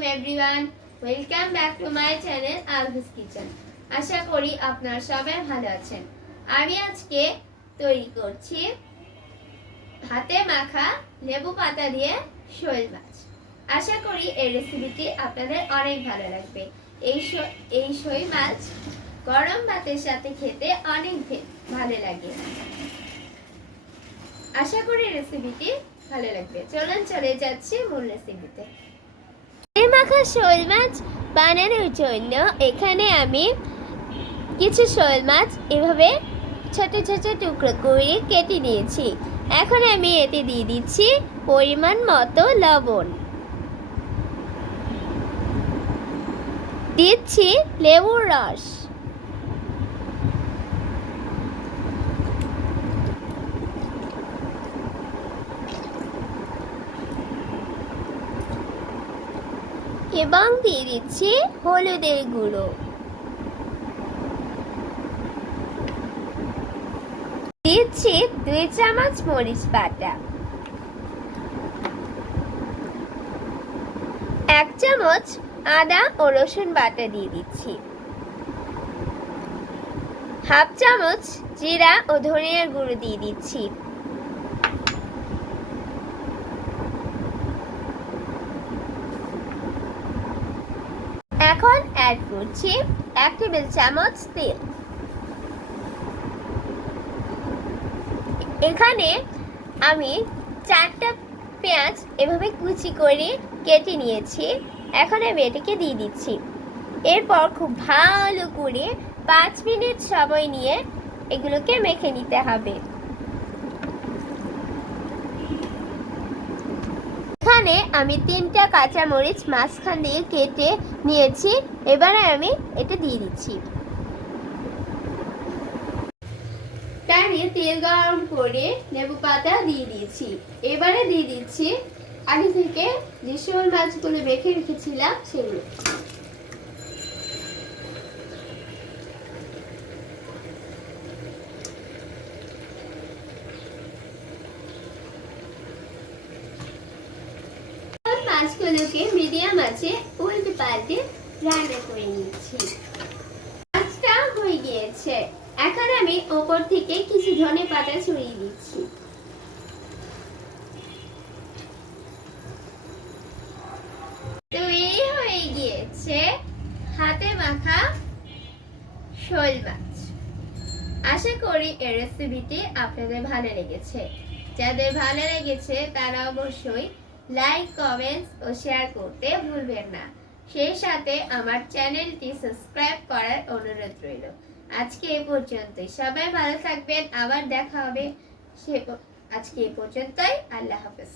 আলাইকুম everyone welcome back to my channel Alvi's kitchen আশা করি আপনারা সবাই ভালো আছেন। আমি আজকে তৈরি করছি হাতে মাখা লেবু পাতা দিয়ে শোল মাছ। আশা করি এই রেসিপিটি আপনাদের অনেক ভালো লাগবে। এই এই শোল মাছ গরম ভাতের সাথে খেতে অনেক ভালো লাগে। আশা করি রেসিপিটি ভালো লাগবে। চলুন চলে যাচ্ছি মূল রেসিপিতে মাখা শোল মাছ বানানোর জন্য এখানে আমি কিছু শোল মাছ এভাবে ছোট ছোট টুকরো করে কেটে নিয়েছি। এখন আমি এতে দিয়ে দিচ্ছি পরিমাণ মতো লবণ। দিচ্ছি লেবুর রস। এবং দিয়ে দিচ্ছি হলুদের গুঁড়ো। দিচ্ছি দুই চামচ মরিচ বাটা। এক চামচ আদা ও রসুন বাটা দিয়ে দিচ্ছি। হাফ চামচ জিরা ও ধনিয়ার গুঁড়ো দিয়ে দিচ্ছি। এখন অ্যাড করছি এক টেবিল চামচ তেল। এখানে আমি চারটা পেঁয়াজ এভাবে কুচি করে কেটে নিয়েছি। এখন আমি এটাকে দিয়ে দিচ্ছি। এরপর খুব ভালো করে পাঁচ মিনিট সময় নিয়ে এগুলোকে মেখে নিতে হবে। এখানে আমি তিনটা কাঁচামরিচ মাঝখান দিয়ে কেটে নিয়েছি। এবারে আমি এটা দিয়ে দিচ্ছি। প্যানে তেল গরম করে লেবু পাতা দিয়ে দিয়েছি। এবারে দিয়ে দিচ্ছি আগে থেকে যে শোল মাছগুলো মেখে রেখেছিলাম সেগুলো এখন মাছগুলোকে মিডিয়াম আছে, উল্টে পাল্টে রান্না করে নিচ্ছি। মাছটা হয়ে গিয়েছে। এখন আমি ওপর থেকে কিছু ধনে পাতা ছড়িয়ে দিচ্ছি। হয়ে গিয়েছে হাতে মাখা শোল মাছ। আশা করি এই রেসিপিটি আপনাদের ভালো লেগেছে। যাদের ভালো লেগেছে তারা অবশ্যই লাইক কমেন্টস ও শেয়ার করতে ভুলবেন না। সেই সাথে আমার চ্যানেলটি সাবস্ক্রাইব করার অনুরোধ রইল। আজকে এ পর্যন্তই। সবাই ভালো থাকবেন। আবার দেখা হবে সে আজকে এ পর্যন্তই। আল্লাহ হাফেজ।